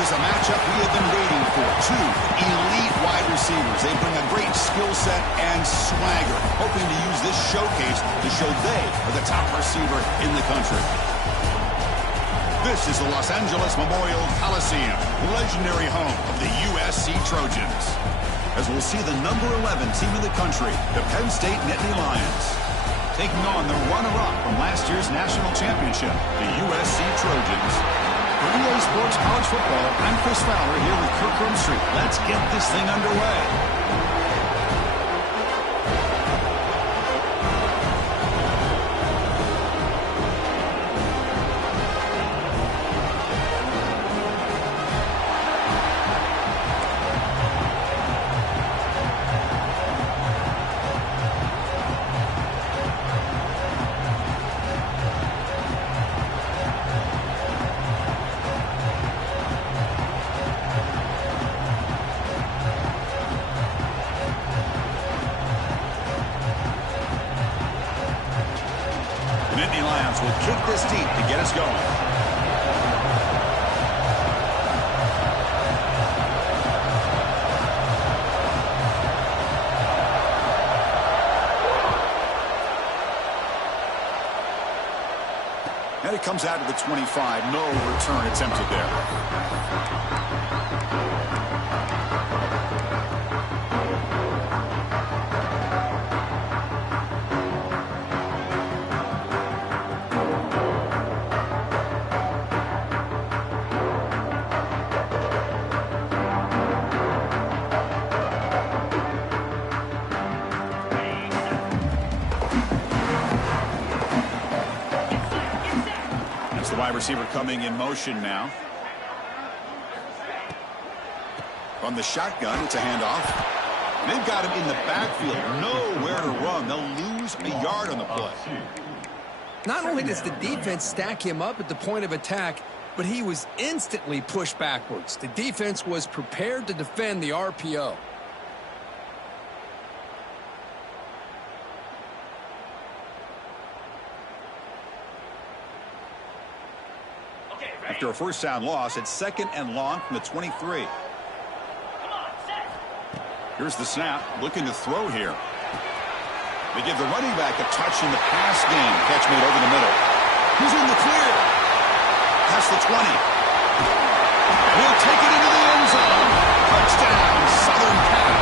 This is a matchup we have been waiting for. Two elite wide receivers. They bring a great skill set and swagger, hoping to use this showcase to show they are the top receiver in the country. This is the Los Angeles Memorial Coliseum, legendary home of the USC Trojans. As we'll see the number 11 team in the country, the Penn State Nittany Lions, taking on the runner-up from last year's national championship, the USC Trojans. For EA Sports College Football, I'm Chris Fowler here with Kirk Street. Let's get this thing underway. Nittany Lions will kick this deep to get us going. And it comes out to the 25. No return attempted there. The wide receiver coming in motion now. From the shotgun, it's a handoff. They've got him in the backfield. Nowhere to run. They'll lose a yard on the play. Not only does the defense stack him up at the point of attack, but he was instantly pushed backwards. The defense was prepared to defend the RPO. After a first down loss, it's 2nd and long from the 23. Here's the snap, looking to throw here. They give the running back a touch in the pass game. Catch made over the middle. He's in the clear. Past the 20. He'll take it into the end zone. Touchdown, Southern Cal.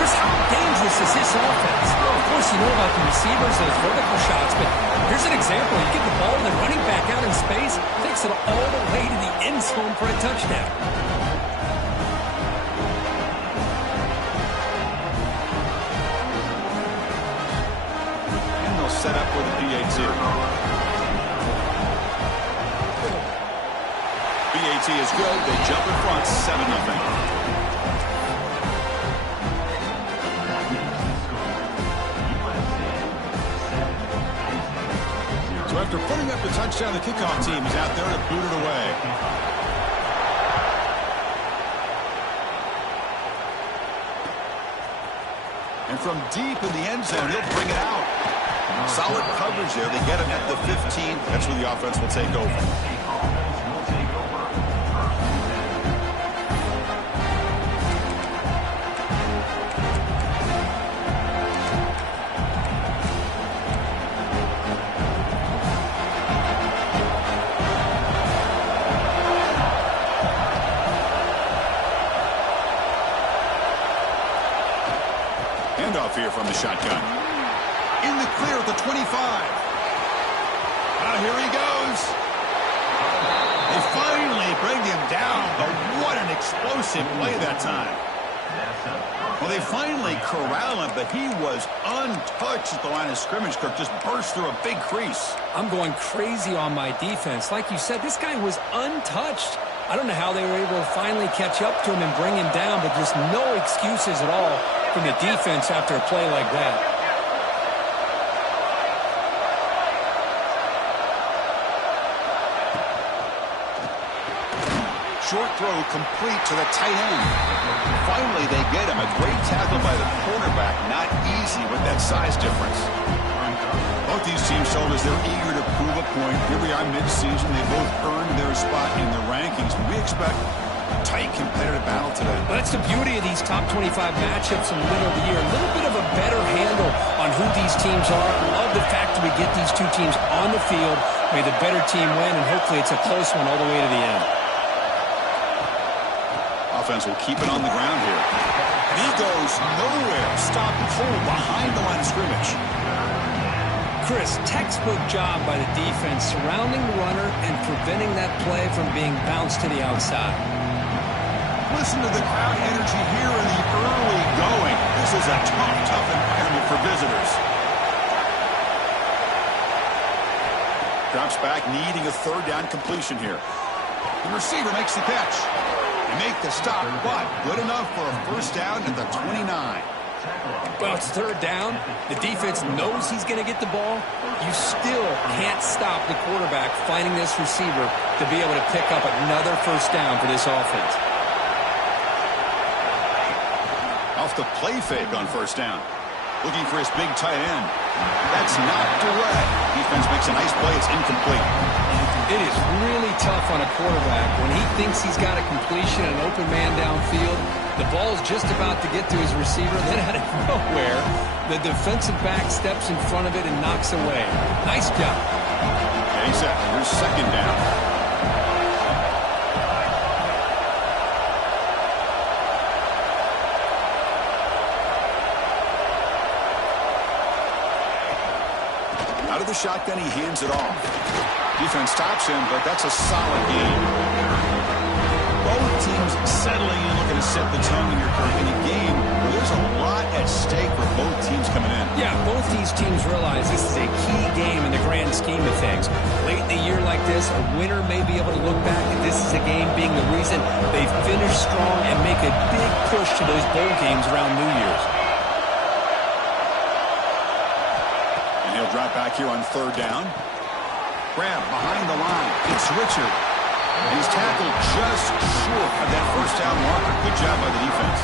Chris, how dangerous is this offense? Well, of course, you know about the receivers, those vertical shots, but here's an example. You get the ball and the running back out in space, takes it all the way to the end zone for a touchdown. And they'll set up with a PAT. PAT is good. They jump in front, 7-0. So after putting up the touchdown, the kickoff team is out there to boot it away. And from deep in the end zone, he'll bring it out. Solid coverage there. They get him at the 15. That's where the offense will take over. Handoff here from the shotgun. In the clear at the 25. Here he goes. They finally bring him down, but what an explosive play that time. Well, they finally corral him, but he was untouched at the line of scrimmage. Kirk just burst through a big crease. I'm going crazy on my defense. Like you said, this guy was untouched. I don't know how they were able to finally catch up to him and bring him down, but just no excuses at all from the defense after a play like that. Short throw complete to the tight end. Finally, they get him. A great tackle by the quarterback. Not easy with that size difference. Both these teams told us they're eager to prove a point. Here we are mid-season. They both earned their spot in the rankings. We expect a tight, competitive battle today. Well, that's the beauty of these top 25 matchups in the middle of the year. A little bit of a better handle on who these teams are. I love the fact that we get these two teams on the field. May the better team win, and hopefully it's a close one all the way to the end. Offense will keep it on the ground here. And he goes nowhere. Stop and hold behind the line of scrimmage. Chris, textbook job by the defense surrounding the runner and preventing that play from being bounced to the outside. Listen to the crowd energy here in the early going. This is a tough environment for visitors. Drops back, needing a third down completion here. The receiver makes the catch. They make the stop, but good enough for a first down at the 29. Well, it's third down. The defense knows he's going to get the ball. You still can't stop the quarterback finding this receiver to be able to pick up another first down for this offense. Off the play fake on first down. Looking for his big tight end. That's knocked away. Defense makes a nice play. It's incomplete. It is really tough on a quarterback when he thinks he's got a completion and an open man downfield. The ball's just about to get to his receiver. Then out of nowhere, the defensive back steps in front of it and knocks away. Nice job. And he's set. Here's second down. Out of the shotgun, he hands it off. Defense stops him, but that's a solid game. Both teams settling in, looking to set the tone here in a game where there's a lot at stake for both teams coming in. Yeah, both these teams realize this is a key game in the grand scheme of things. Late in the year like this, a winner may be able to look back at this as a game being the reason they finish strong and make a big push to those bowl games around New Year's. And he'll drop back here on third down. Grab behind the line. It's Richard. And he's tackled just short of that first down marker. Good job by the defense.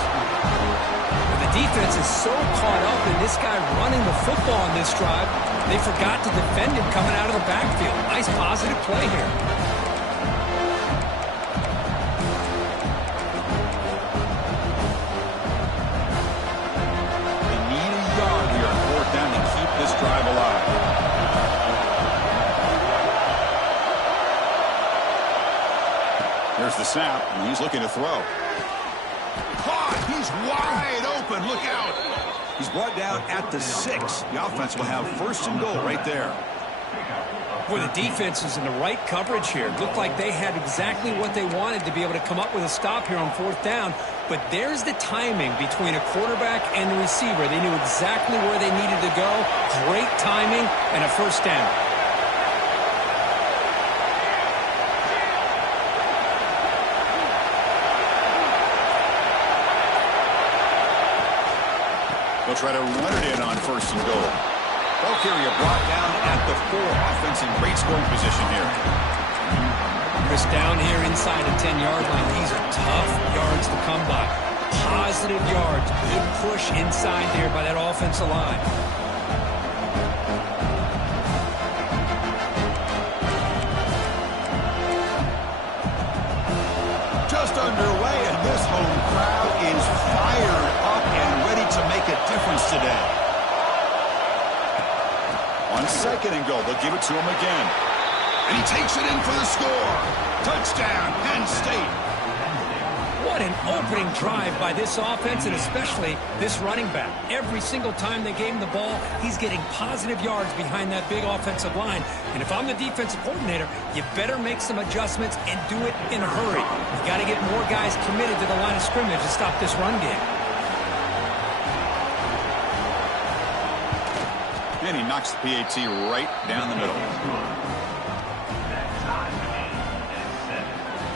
The defense is so caught up in this guy running the football on this drive, they forgot to defend him coming out of the backfield. Nice positive play here. They need a yard here on fourth down to keep this drive alive. There's the snap, and he's looking to throw. Caught! He's wide open. Look out! He's brought down at the 6. The offense will have first and goal right there. Boy, the defense is in the right coverage here. Looked like they had exactly what they wanted to be able to come up with a stop here on fourth down. But there's the timing between a quarterback and the receiver. They knew exactly where they needed to go. Great timing and a first down. They'll try to run it in on first and goal. Ball carrier brought down at the 4. Offense in great scoring position here. Chris, down here inside the 10-yard line. These are tough yards to come by. Positive yards. Good push inside there by that offensive line. Just underway, and this home crowd is fired up and ready to make a difference today. On second and goal, they'll give it to him again. And he takes it in for the score. Touchdown, Penn State. What an opening drive by this offense, and especially this running back. Every single time they gave him the ball, he's getting positive yards behind that big offensive line. And if I'm the defensive coordinator, you better make some adjustments and do it in a hurry. You got to get more guys committed to the line of scrimmage to stop this run game. And he knocks the PAT right down the middle.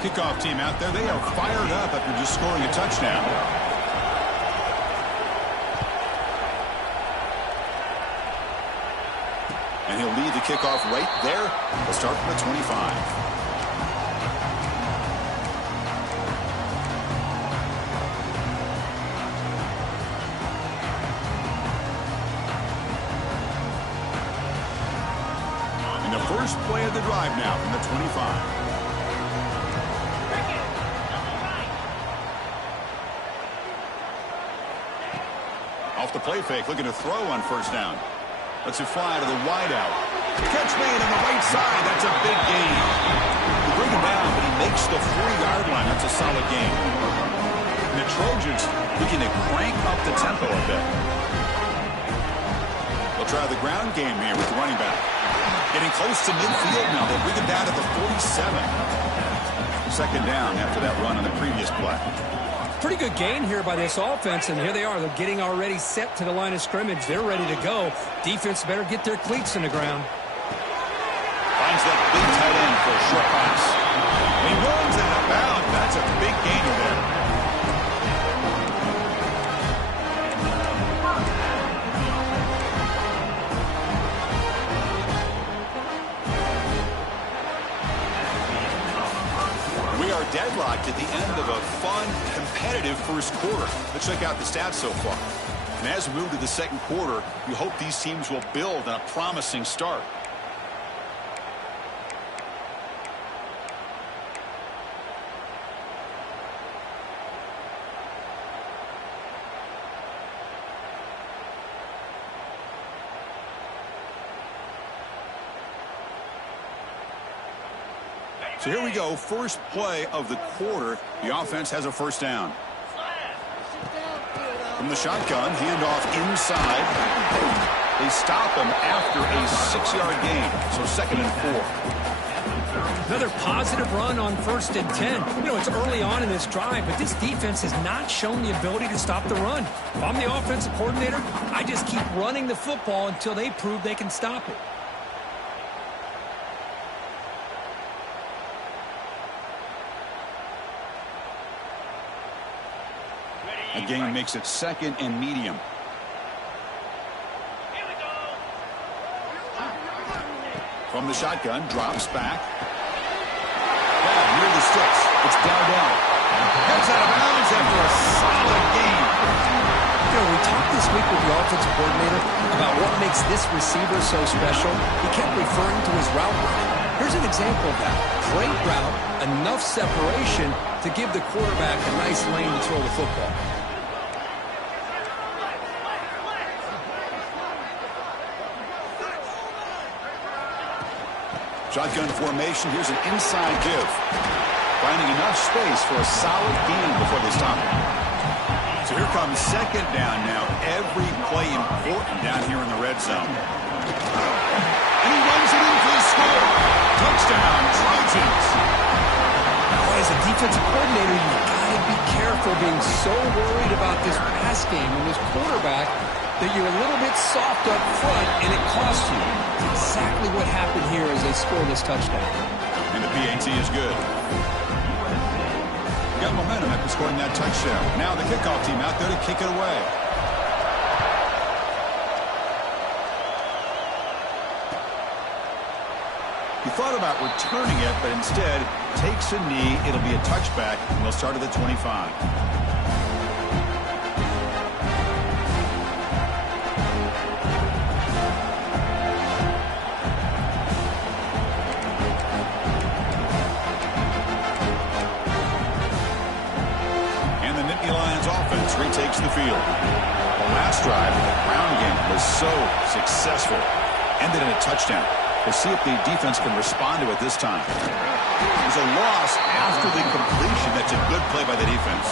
Kickoff team out there, they are fired up after just scoring a touchdown. And he'll lead the kickoff right there. They'll start from the 25. And the first play of the drive now from the 25. Off the play fake, looking to throw on first down. Lets it fly to the wideout. Catch made on the right side. That's a big gain. They bring him down, but he makes the 4-yard line. That's a solid gain. And the Trojans looking to crank up the tempo a bit. They'll try the ground game here with the running back. Getting close to midfield now. They bring him down at the 47. Second down after that run on the previous play. Pretty good gain here by this offense, and here they are. They're getting already set to the line of scrimmage. They're ready to go. Defense better get their cleats in the ground. Finds that big tight end for a short pass. He runs out of bounds. That's a big gainer there. We are deadlocked at the end of a fun, competitive first quarter. Let's check out the stats so far. And as we move to the second quarter, we hope these teams will build on a promising start. So here we go, first play of the quarter. The offense has a first down. From the shotgun, handoff inside. They stop him after a 6-yard gain, so 2nd and 4. Another positive run on 1st and 10. You know, it's early on in this drive, but this defense has not shown the ability to stop the run. If I'm the offensive coordinator, I just keep running the football until they prove they can stop it. A gain makes it 2nd and medium. From the shotgun, drops back. Near the sticks. It's down. Gets out of bounds after a solid gain. You know, we talked this week with the offensive coordinator about what makes this receiver so special. He kept referring to his route running. Here's an example of that. Great route, enough separation to give the quarterback a nice lane to throw the football. Shotgun formation. Here's an inside give. Finding enough space for a solid gain before they stop it. So here comes 2nd down now. Every play important down here in the red zone. And he runs it in for the score. Touchdown, Trojans. Boy, as a defensive coordinator, you've got to be careful being so worried about this pass game and this quarterback that you're a little bit soft up front, and it costs you. It's exactly what happened here as they score this touchdown. And the PAT is good. Got momentum after scoring that touchdown. Now the kickoff team out there to kick it away. He thought about returning it, but instead takes a knee. It'll be a touchback, and they'll start at the 25. Takes the field. The last drive, the ground game was so successful. Ended in a touchdown. We'll see if the defense can respond to it this time. There's a loss after the completion. That's a good play by the defense.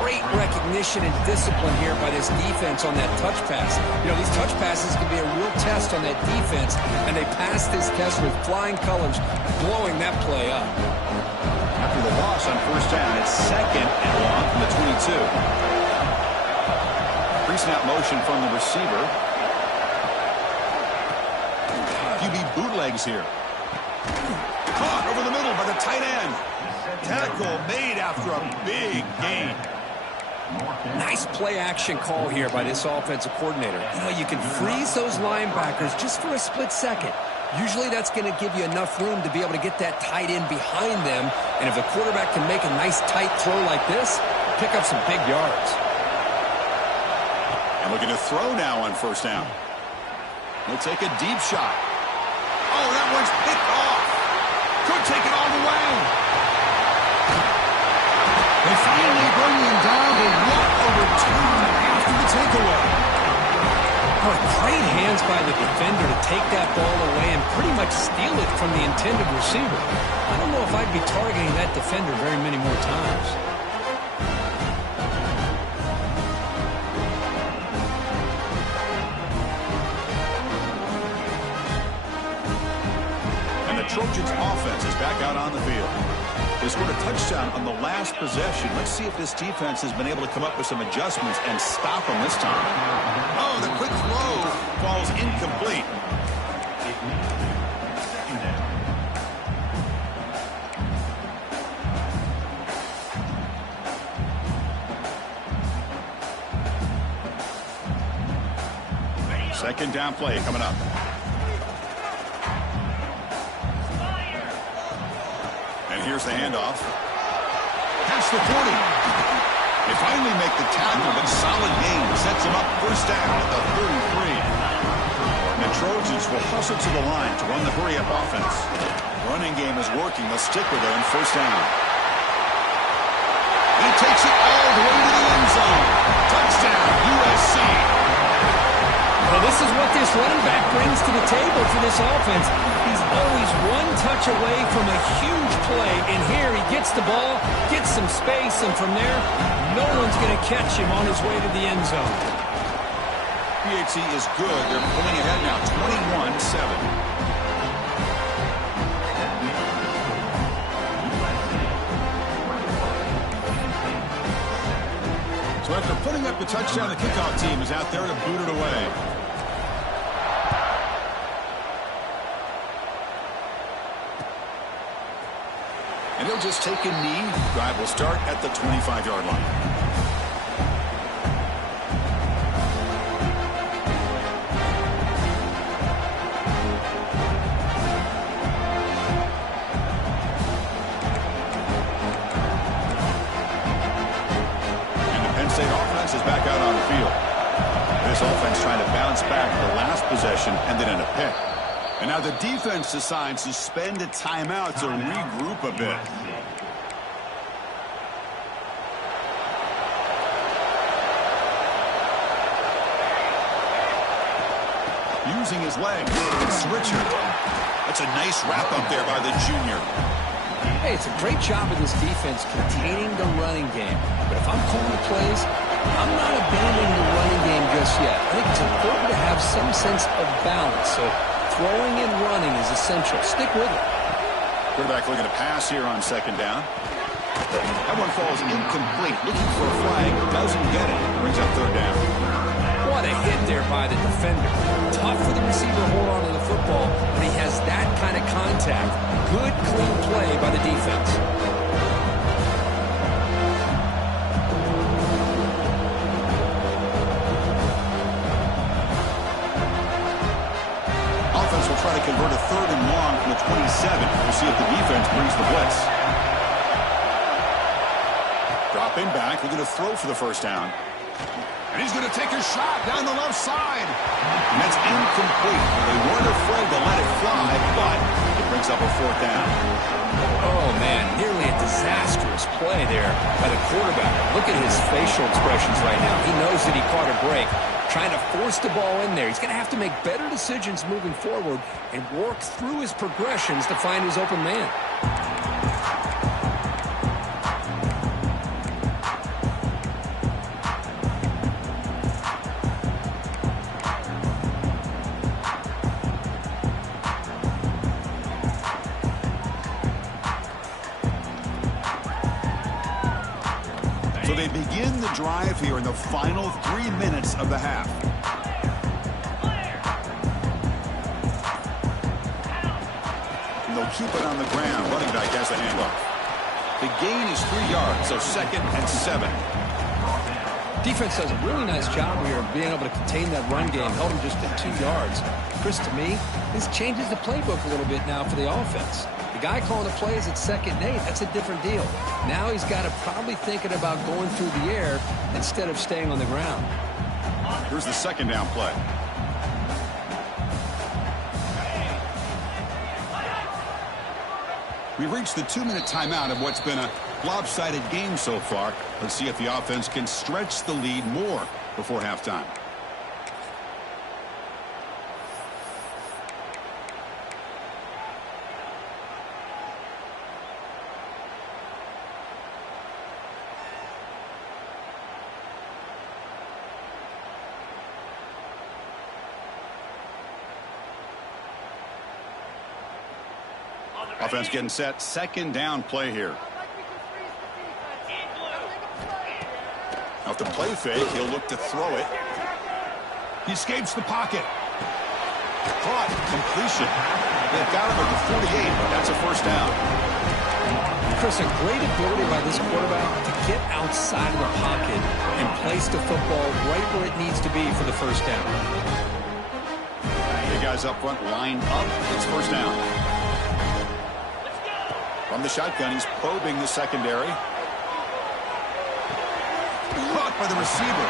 Great recognition and discipline here by this defense on that touch pass. You know, these touch passes can be a real test on that defense, and they passed this test with flying colors, blowing that play up. After the loss on first down, it's 2nd and long from the 22. Pre-snap motion from the receiver. QB bootlegs here. Caught over the middle by the tight end. Tackle made after a big gain. Nice play action call here by this offensive coordinator. You know, you can freeze those linebackers just for a split second. Usually that's going to give you enough room to be able to get that tight end behind them. And if the quarterback can make a nice tight throw like this, pick up some big yards. And looking to throw now on first down. He'll take a deep shot. Oh, that one's picked off. Could take it all the way. They finally bring him down to what a return after the takeaway. Oh, great hands by the defender to take that ball away and pretty much steal it from the intended receiver. I don't know if I'd be targeting that defender very many more times. And the Trojans' offense is back out on the field. They scored a touchdown on the last possession. Let's see if this defense has been able to come up with some adjustments and stop them this time. Oh, the quick throw falls incomplete. Second down play coming up. And here's the handoff. Past the 40. They finally make the tackle, but solid gain sets them up first down at the 33. And the Trojans will hustle to the line to run the hurry-up offense. Running game is working. They'll stick with it on first down. And he takes it all the way to the end zone. Touchdown, USC. Well, this is what this running back brings to the table for this offense. He's always one touch away from a huge play, and here he gets the ball, gets some space, and from there, no one's going to catch him on his way to the end zone. PHC is good. They're pulling ahead now, 21-7. So after putting up the touchdown, the kickoff team is out there to boot it away. And he'll just take a knee. Drive will start at the 25-yard line. State offense is back out on the field. This offense trying to bounce back the last possession, ended in a pick. And now the defense decides to spend a timeout to regroup a bit. Using his leg, it's Richard. That's a nice wrap up there by the junior. Hey, it's a great job of this defense containing the running game. But if I'm calling plays, I'm not abandoning the running game just yet. I think it's important to have some sense of balance. So throwing and running is essential. Stick with it. Quarterback looking to pass here on second down. That one falls incomplete. Looking for a flag. Doesn't get it. Brings up third down. What a hit there by the defender. Tough for the receiver to hold on to the football, but he has that kind of contact. Good, clean play by the defense. Offense will try to convert a third and long from the 27. We'll see if the defense brings the blitz. Dropping back, looking to throw for the first down. And he's going to take a shot down the left side. And that's incomplete. They weren't afraid to let it fly, but it brings up a fourth down. Oh, man, nearly a disastrous play there by the quarterback. Look at his facial expressions right now. He knows that he caught a break, trying to force the ball in there. He's going to have to make better decisions moving forward and work through his progressions to find his open man. So they begin the drive here in the final 3 minutes of the half. And they'll keep it on the ground. Running back has the handoff. The gain is 3 yards, so 2nd and 7. Defense does a really nice job here of being able to contain that run game. Held him just at 2 yards. Chris, to me, this changes the playbook a little bit now for the offense. The guy calling the plays at 2nd and 8, that's a different deal. Now he's got to probably thinking about going through the air instead of staying on the ground. Here's the second down play. We've reached the 2-minute timeout of what's been a lopsided game so far. Let's see if the offense can stretch the lead more before halftime. Offense getting set. Second down play here. Off the play fake, he'll look to throw it. He escapes the pocket. Caught. Completion. They've got him at the 48. That's a first down. Chris, a great ability by this quarterback to get outside of the pocket and place the football right where it needs to be for the first down. The guys up front line up. It's first down. From the shotgun, he's probing the secondary. Caught by the receiver.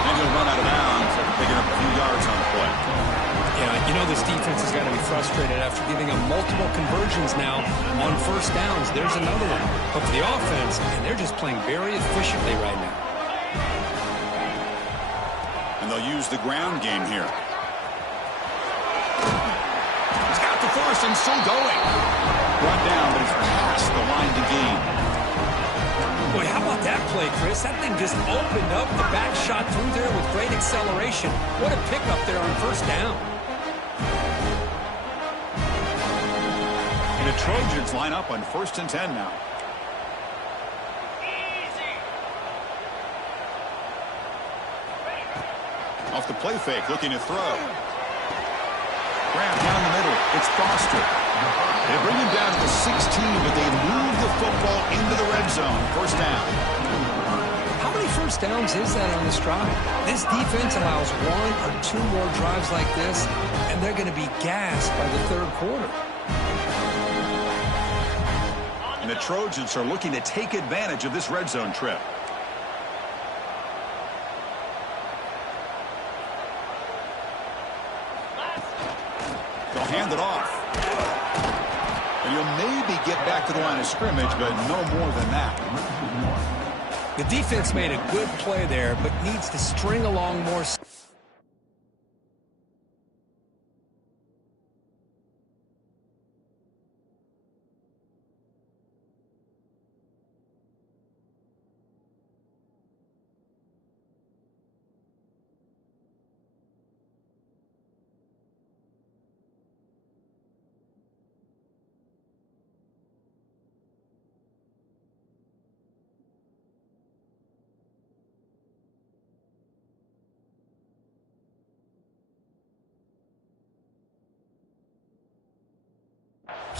And he'll run out of bounds, picking up a few yards on the play. Yeah, you know this defense has got to be frustrated after giving them multiple conversions now on first downs. There's another one. But for the offense, and they're just playing very efficiently right now. And they'll use the ground game here. He's got the force and still going. Brought down, but it's past the line to gain. Boy, how about that play, Chris? That thing just opened up. The back shot through there with great acceleration. What a pickup there on first down. And the Trojans line up on 1st and 10 now. Off the play fake, looking to throw. Grab down the middle. It's Foster. They bring him down to the 16, but they move the football into the red zone. First down. How many first downs is that on this drive? This defense allows 1 or 2 more drives like this, and they're going to be gassed by the third quarter. And the Trojans are looking to take advantage of this red zone trip. They'll hand it off. And you'll maybe get back to the line of scrimmage, but no more than that. The defense made a good play there, but needs to string along more.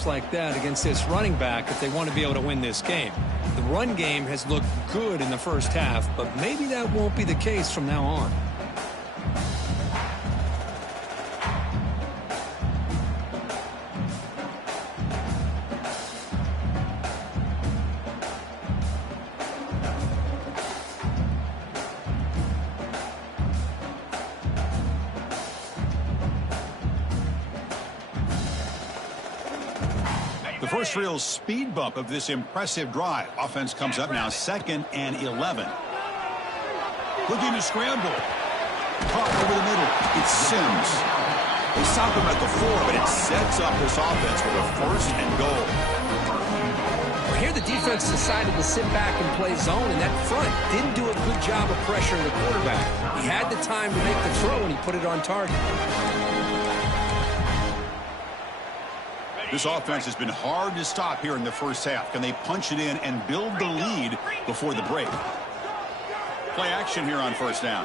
Like that against this running back if they want to be able to win this game. The run game has looked good in the first half, but maybe that won't be the case from now on. The first real speed bump of this impressive drive. Offense comes up now 2nd and 11. Looking to scramble. Caught over the middle. It's Sims. They stop him at the 4, but it sets up this offense with a 1st and goal. Well, here the defense decided to sit back and play zone, and that front didn't do a good job of pressuring the quarterback. He had the time to make the throw, and he put it on target. This offense has been hard to stop here in the first half. Can they punch it in and build the lead before the break? Play action here on first down.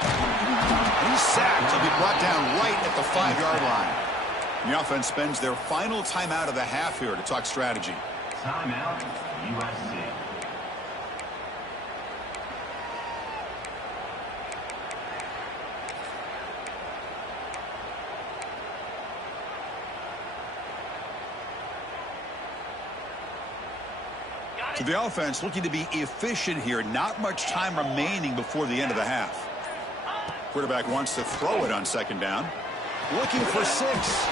He's sacked. He'll be brought down right at the 5-yard line. And the offense spends their final timeout of the half here to talk strategy. Timeout, USC. So the offense looking to be efficient here. Not much time remaining before the end of the half. Quarterback wants to throw it on 2nd down. Looking for 6.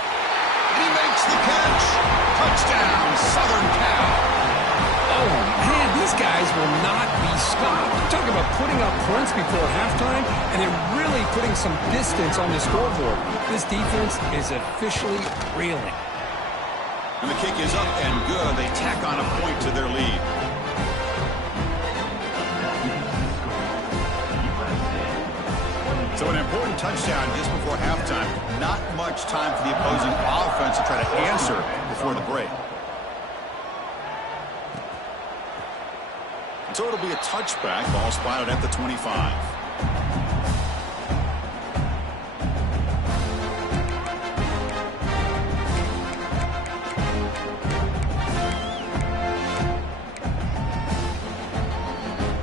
He makes the catch. Touchdown, Southern Cal. Oh, man, these guys will not be stopped. Talk about putting up points before halftime, and then really putting some distance on the scoreboard. This defense is officially reeling. And the kick is up and good. They tack on a point to their lead. So an important touchdown just before halftime. Not much time for the opposing offense to try to answer before the break. So it'll be a touchback. Ball spotted at the 25.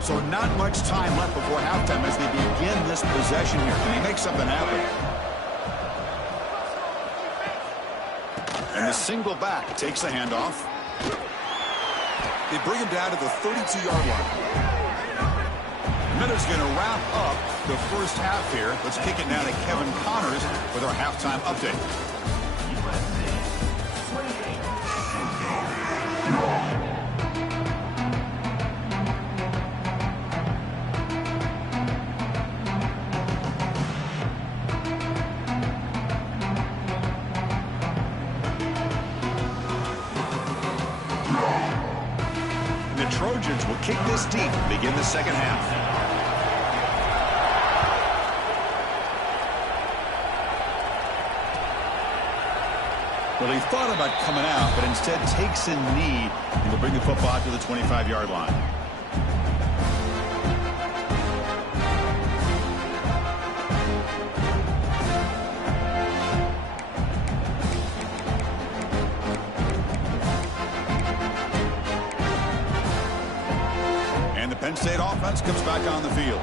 So not much time left before halftime as they begin this possession here. Can he make something happen? And the single back takes the handoff. They bring him down to the 32-yard line. Miller's going to wrap up the first half here. Let's kick it now to Kevin Connors with our halftime update. Trojans will kick this deep and begin the second half. Well, he thought about coming out, but instead takes a knee and will bring the football to the 25-yard line. Penn State offense comes back on the field.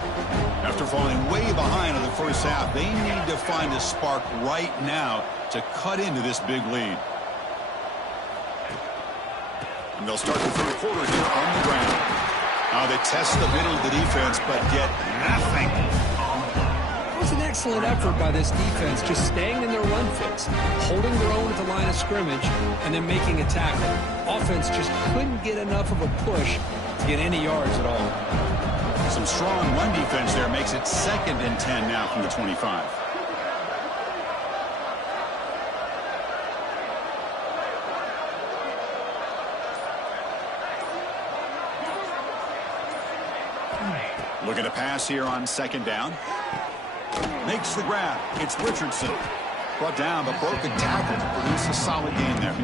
After falling way behind in the first half, they need to find a spark right now to cut into this big lead. And they'll start the third quarter here on the ground. Now they test the middle of the defense, but get nothing. It was an excellent effort by this defense, just staying in their run fits, holding their own at the line of scrimmage, and then making a tackle. Offense just couldn't get enough of a push to get any yards at all. Some strong run defense there makes it 2nd and 10 now from the 25. Looking to pass here on 2nd down. Makes the grab. It's Richardson. Brought down, but broken tackle to produce a solid gain there.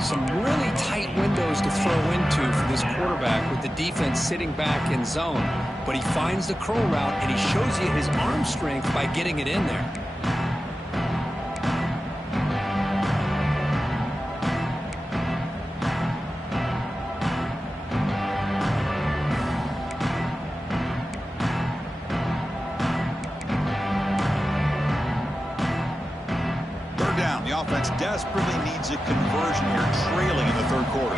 Some really tight windows to throw into for this quarterback with the defense sitting back in zone. But he finds the curl route, and he shows you his arm strength by getting it in there. The offense desperately needs a conversion here, trailing in the third quarter.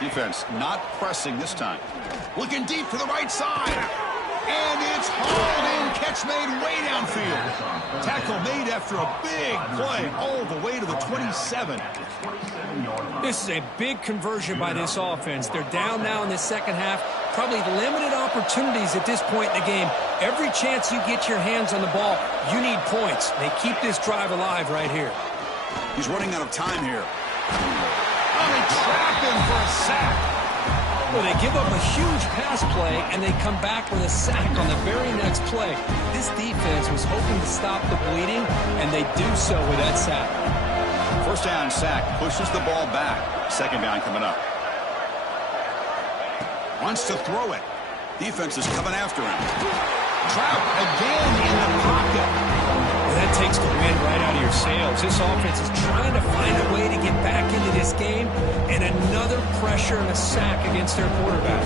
Defense not pressing this time. Looking deep to the right side. And it's hauled in. Catch made way downfield. Tackle made after a big play all the way to the 27. This is a big conversion by this offense. They're down now in the second half. Probably limited opportunities at this point in the game. Every chance you get your hands on the ball, you need points. They keep this drive alive right here. He's running out of time here. Oh, they trap him for a sack. Well, they give up a huge pass play, and they come back with a sack on the very next play. This defense was hoping to stop the bleeding, and they do so with that sack. First down sack pushes the ball back. 2nd down coming up. Wants to throw it. Defense is coming after him. Trout again in the pocket. Well, that takes the wind right out of your sails. This offense is trying to find a way to get back into this game, and another pressure and a sack against their quarterback.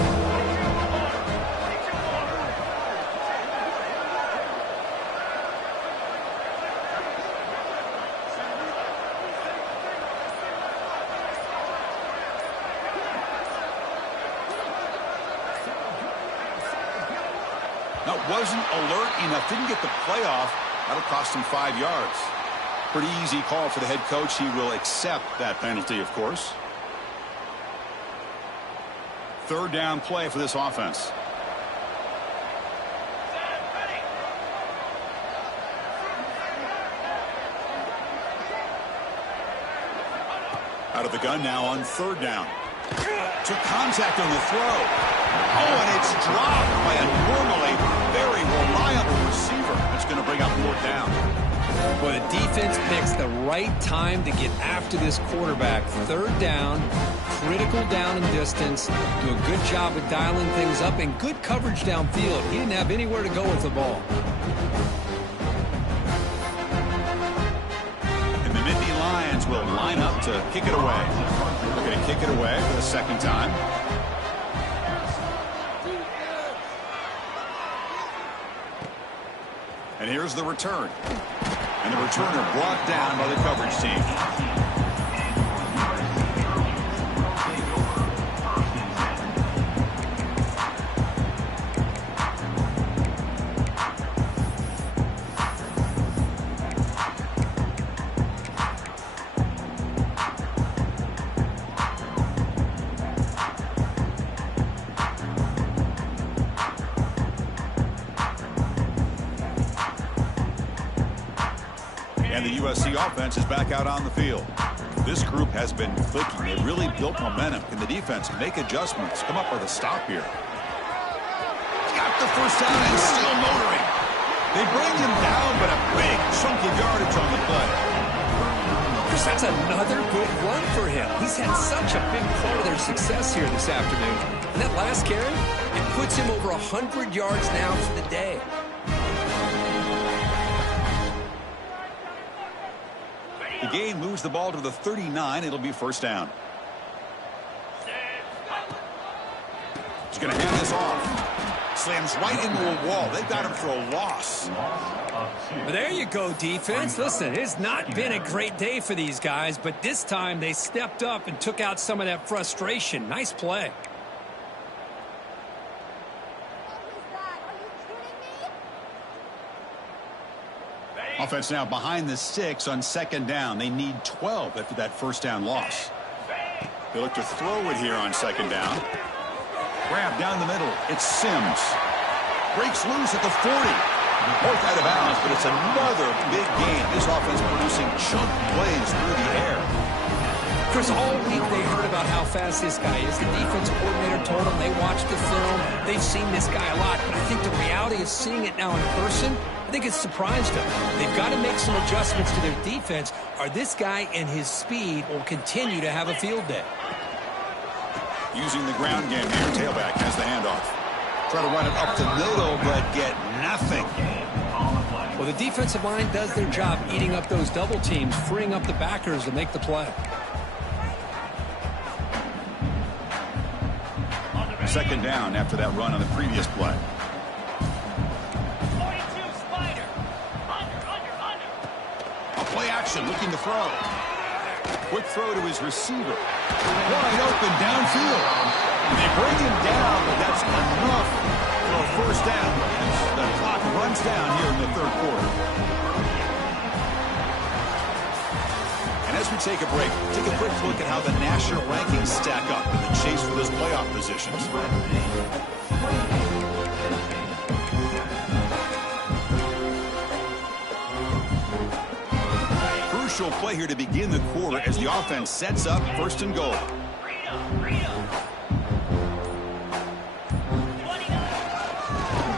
That wasn't alert enough. Didn't get the play off. That'll cost him 5 yards. Pretty easy call for the head coach. He will accept that penalty, of course. Third down play for this offense. Out of the gun now on third down. Took contact on the throw. Oh, and it's dropped by a normally very reliable receiver. That's going to bring up fourth down. Well, the defense picks the right time to get after this quarterback. Third down, critical down and distance. Do a good job of dialing things up and good coverage downfield. He didn't have anywhere to go with the ball. And the Nittany Lions will line up to kick it away. They're going to kick it away for the second time. And here's the return. And the returner brought down by the coverage team. And the USC offense is back out on the field. This group has been clicking. They've really built momentum. Can the defense make adjustments? Come up with a stop here. Got the first down and still motoring. They bring him down, but a big chunk of yardage on the play. Chris, that's another good run for him. He's had such a big part of their success here this afternoon. And that last carry, it puts him over 100 yards now for the day. The gain moves the ball to the 39. It'll be first down. He's going to hand this off. Slams right into a wall. They've got him for a loss. Well, there you go, defense. Listen, it's not been a great day for these guys, but this time they stepped up and took out some of that frustration. Nice play. Offense now behind the 6 on second down. They need 12 after that first down loss. They look to throw it here on second down. Grab down the middle. It's Sims. Breaks loose at the 40. Both out of bounds, but it's another big gain. This offense producing chunk plays through the air. Chris, all week they heard about how fast this guy is. The defense coordinator told them they watched the film. They've seen this guy a lot. But I think the reality of seeing it now in person, I think it's surprised them. They've got to make some adjustments to their defense, or this guy and his speed will continue to have a field day. Using the ground game here, tailback has the handoff. Try to run it up the middle, but get nothing. Well, the defensive line does their job eating up those double teams, freeing up the backers to make the play. Second down after that run on the previous play. A play action, looking to throw. Quick throw to his receiver. Wide open downfield. They bring him down, but that's enough for a first down. The clock runs down here in the third quarter. And as we take a break, take a quick look at how the national rankings stack up in the chase for those playoff positions. Crucial play here to begin the quarter as the offense sets up first and goal.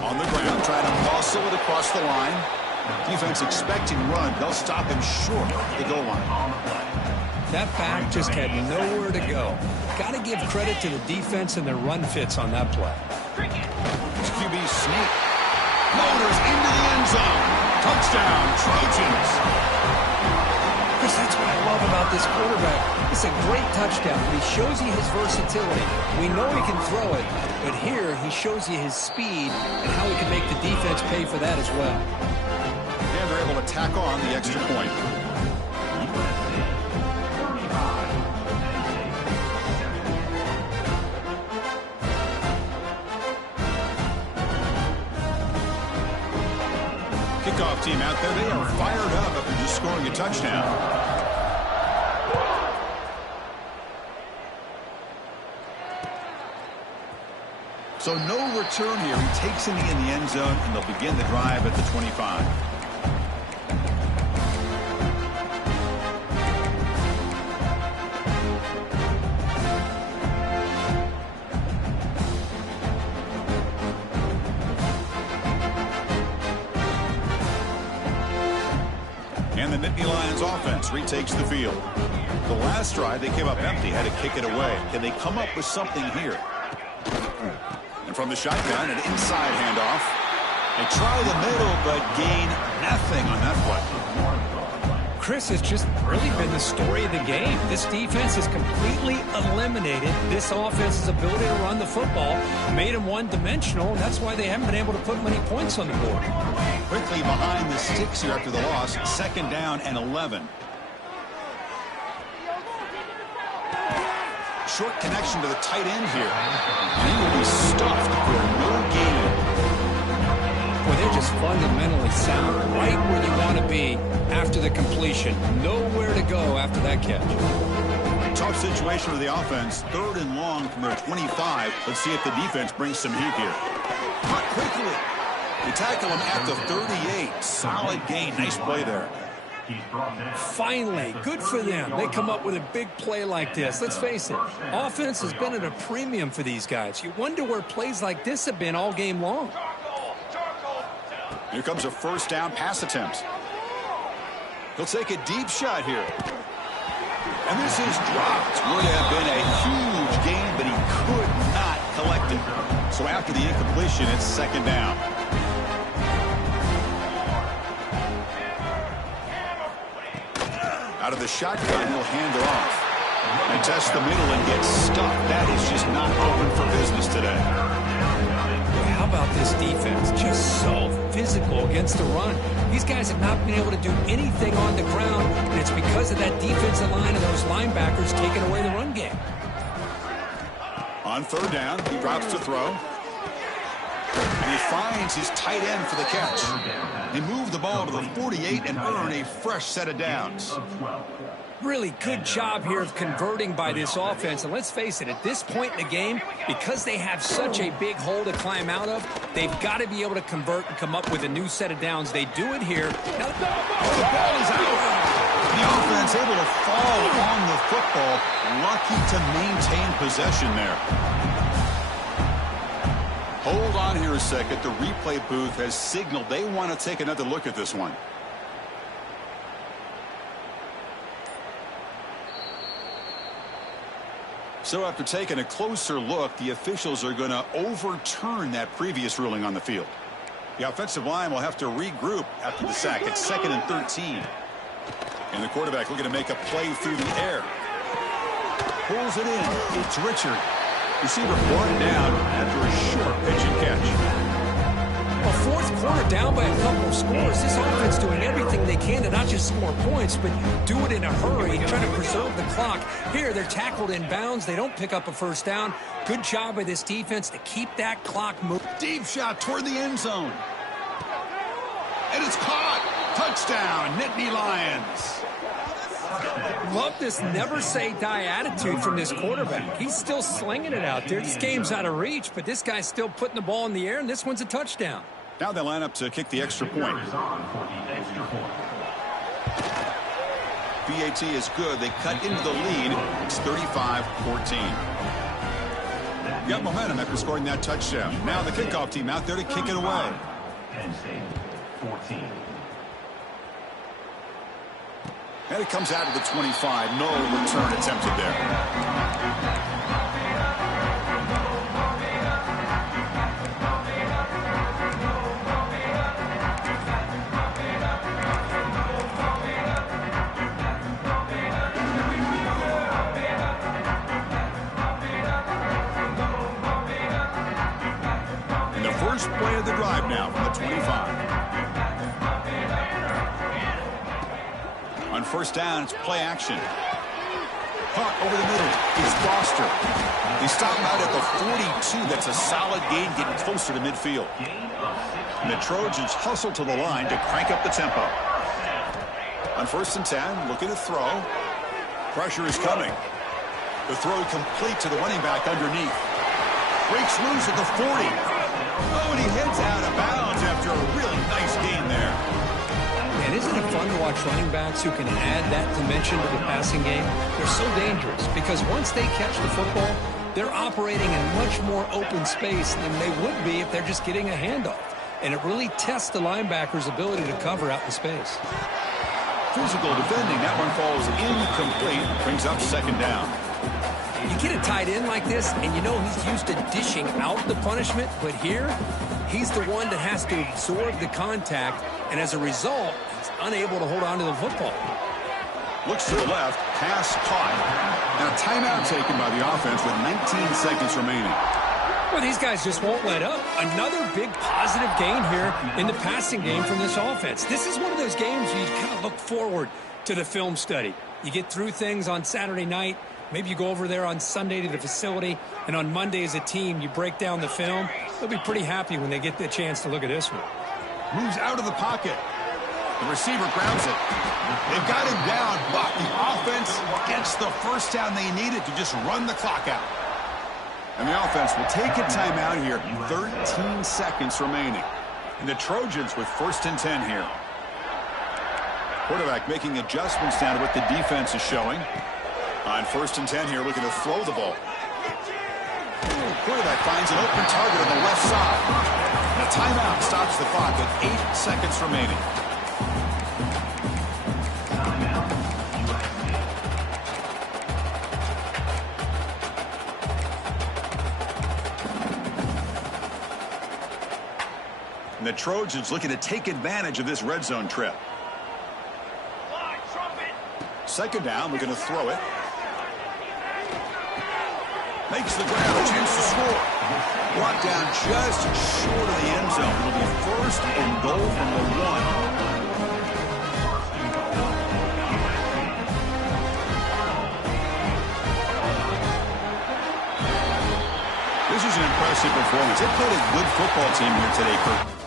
On the ground, trying to muscle it across the line. Defense expecting run. They'll stop him short of the goal line. That back just had nowhere to go. Got to give credit to the defense and their run fits on that play. QB sneak. Motors into the end zone. Touchdown, Trojans. Chris, that's what I love about this quarterback. It's a great touchdown, but he shows you his versatility. We know he can throw it, but here he shows you his speed and how he can make the defense pay for that as well. And they're able to tack on the extra point. Kickoff team out there, they are fired up after just scoring a touchdown. So no return here. He takes it in the end zone, and they'll begin the drive at the 25. And the Nittany Lions offense retakes the field. The last drive, they came up empty, had to kick it away. Can they come up with something here? And from the shotgun, an inside handoff. They try the middle, but gain nothing on that play. Chris, has just really been the story of the game. This defense has completely eliminated this offense's ability to run the football, made them one-dimensional, and that's why they haven't been able to put many points on the board. Quickly behind the sticks here after the loss, 2nd down and 11. Short connection to the tight end here. And he will be stuffed for no gain. Boy, they're just fundamentally sound, right where they want to be after the completion. Nowhere to go after that catch. Tough situation for the offense. 3rd and long from their 25. Let's see if the defense brings some heat here. Caught quickly. They tackle him at the 38. Solid gain. Nice play there. Finally, good for them. They come up with a big play like this. Let's face it, offense has been at a premium for these guys. You wonder where plays like this have been all game long. Here comes a 1st down pass attempt. He'll take a deep shot here. And this is dropped. Would have been a huge gain, but he could not collect it. So after the incompletion, it's 2nd down. Out of the shotgun, he'll hand it off. And test the middle and get stuck. That is just not open for business today. How about this defense? Just so physical against the run. These guys have not been able to do anything on the ground, and it's because of that defensive line and those linebackers taking away the run game. On 3rd down, he drops to throw. And he finds his tight end for the catch. They move the ball to the 48 and earn a fresh set of downs. Really good job here of converting by this offense. And let's face it, at this point in the game, because they have such a big hole to climb out of, they've got to be able to convert and come up with a new set of downs. They do it here. Now, the ball is out. The offense able to fall on the football. Lucky to maintain possession there. Hold on here a second. The replay booth has signaled they want to take another look at this one. So after taking a closer look, the officials are going to overturn that previous ruling on the field. The offensive line will have to regroup after the sack. It's 2nd and 13. And the quarterback looking to make a play through the air. Pulls it in. It's Richard. Receiver brought down after a short pitch and catch. A 4th quarter down by a couple of scores. This offense doing everything they can to not just score points, but do it in a hurry, trying to preserve the clock. Here, they're tackled in bounds. They don't pick up a 1st down. Good job by this defense to keep that clock moving. Deep shot toward the end zone. And it's caught. Touchdown, Nittany Lions. Love this never-say-die attitude from this quarterback. He's still slinging it out there. This game's out of reach, but this guy's still putting the ball in the air, and this one's a touchdown. Now they line up to kick the extra point. BAT is good. They cut into the lead. It's 35-14. Got momentum after scoring that touchdown. Now the kickoff team out there to kick it away. Penn State, 14. And it comes out of the 25. No return attempted there. And the first play of the drive now from the 25. On 1st down, it's play action. Caught over the middle is Foster. They stop out at the 42. That's a solid gain, getting closer to midfield. And the Trojans hustle to the line to crank up the tempo. On 1st and 10, looking to throw. Pressure is coming. The throw complete to the running back underneath. Breaks loose at the 40. Oh, and he heads out of bounds after a really nice gain there. And isn't it fun to watch running backs who can add that dimension to the passing game? They're so dangerous because once they catch the football, they're operating in much more open space than they would be if they're just getting a handoff. And it really tests the linebacker's ability to cover out in space. Physical defending. That one falls incomplete. Brings up 2nd down. You get a tight end like this, and you know he's used to dishing out the punishment, but here, he's the one that has to absorb the contact, and as a result, he's unable to hold on to the football. Looks to the left, pass caught, and a timeout taken by the offense with 19 seconds remaining. Well, these guys just won't let up. Another big positive gain here in the passing game from this offense. This is one of those games you kind of look forward to the film study. You get through things on Saturday night. Maybe you go over there on Sunday to the facility, and on Monday as a team, you break down the film. They'll be pretty happy when they get the chance to look at this one. Moves out of the pocket. The receiver grounds it. They've got him down, but the offense gets the first down they needed to just run the clock out. And the offense will take a timeout here. 13 seconds remaining. And the Trojans with 1st and 10 here. Quarterback making adjustments now to what the defense is showing. On 1st and 10 here, looking to throw the ball. Quarterback finds an open target on the left side. And a timeout stops the clock with 8 seconds remaining. And the Trojans looking to take advantage of this red zone trip. 2nd down, looking to throw it. Makes the grab, a chance to score. Brought down just short of the end zone. It'll be 1st and goal from the 1. This is an impressive performance. They played a good football team here today, Kurt.